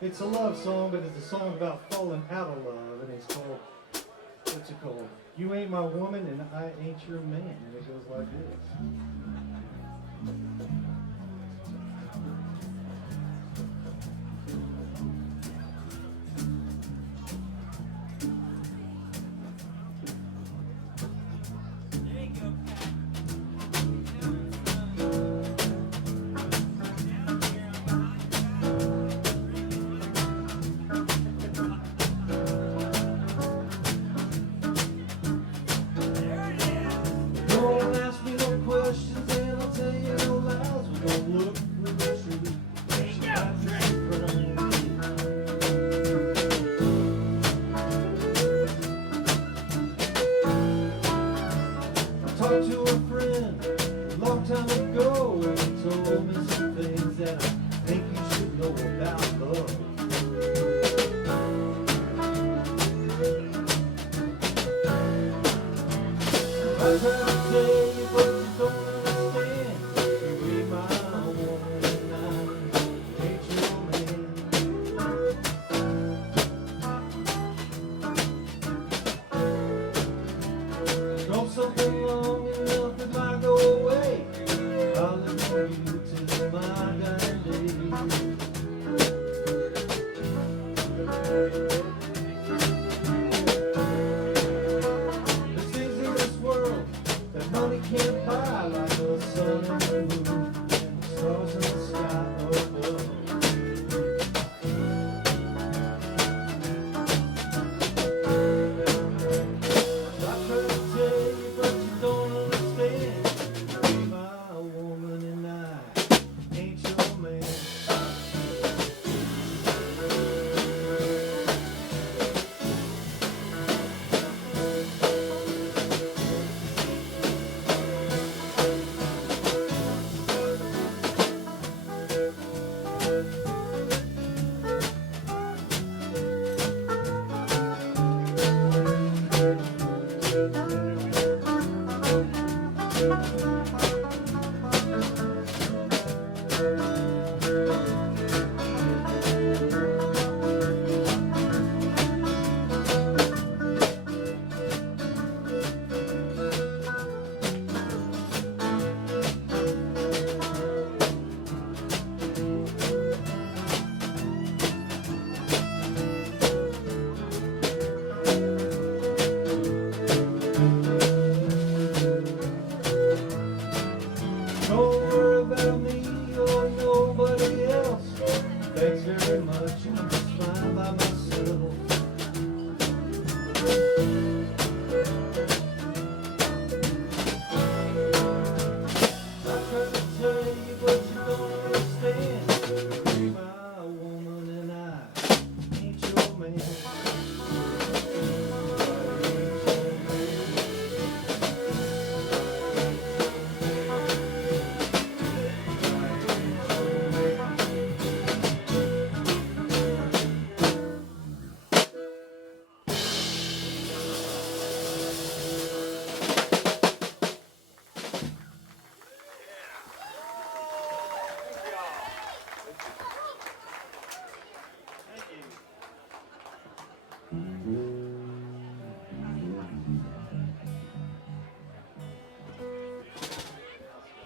It's a love song, but it's a song about falling out of love, and it's called, what's it called? You Ain't My Woman and I Ain't Your Man, and it goes like this.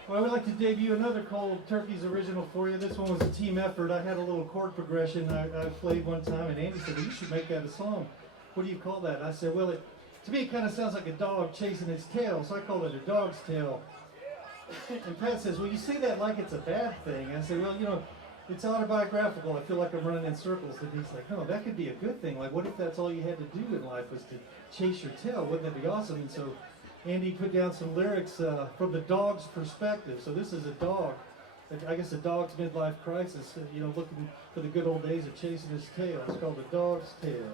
Well, I would like to debut another Cold Turkey's original for you. This one was a team effort. I had a little chord progression I played one time, and Andy said, well, you should make that a song. What do you call that? I said, well, to me it kind of sounds like a dog chasing its tail, so I called it a dog's tail. And Pat says, well, you say that like it's a bad thing. I said, well, you know, it's autobiographical. I feel like I'm running in circles. And he's like, no, that could be a good thing. Like, what if that's all you had to do in life was to chase your tail? Wouldn't that be awesome? And so Andy put down some lyrics from the dog's perspective. So this is a dog, I guess a dog's midlife crisis, you know, looking for the good old days of chasing his tail. It's called The Dog's Tail.